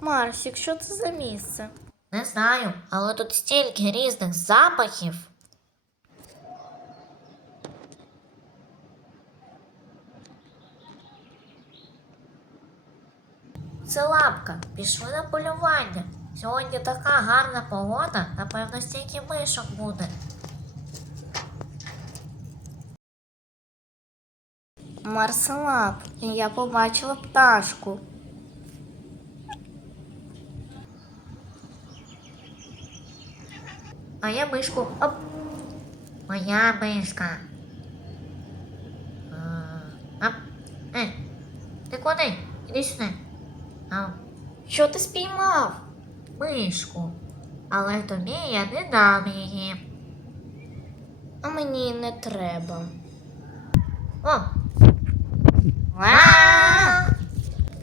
Марсік, що це за місце? Не знаю, але тут стільки різних запахів. Це лапка, пішли на полювання. Сьогодні така гарна погода, напевно, стільки мишок буде. Марселап, я побачила пташку. А я мишку. Оп. Моя мишка. Оп. Е, ти куди? Іди сюди. Що ти спіймав? мишку. Але тобі я не дам її. А мені не треба. О!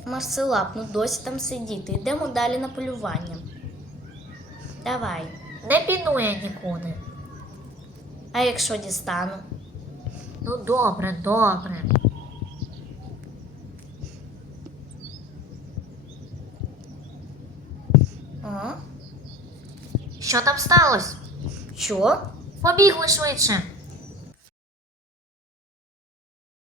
Марселап, ну досі там сидіти. Йдемо далі на полювання. Давай. Не пінує нікуди. А якщо дістану? Ну добре, добре. А? Що там сталося? Що? Побігли швидше.